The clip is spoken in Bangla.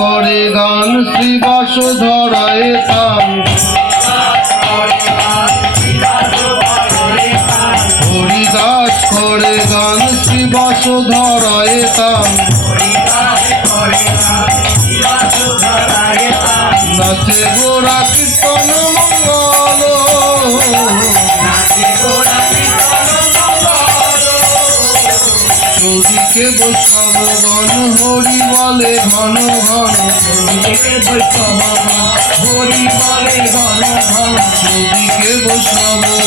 করে গান শ্রী বাসুধরায় তান হরিদাস করে গান শ্রী বাসুধরায় তান নাচে গোরা কীর্তন মঙ্গল চৌদিকে বৈষ্ণবগণ হরি বলে ঘন ঘন হরি বলে ঘন ঘন চৌদিকে বৈষ্ণব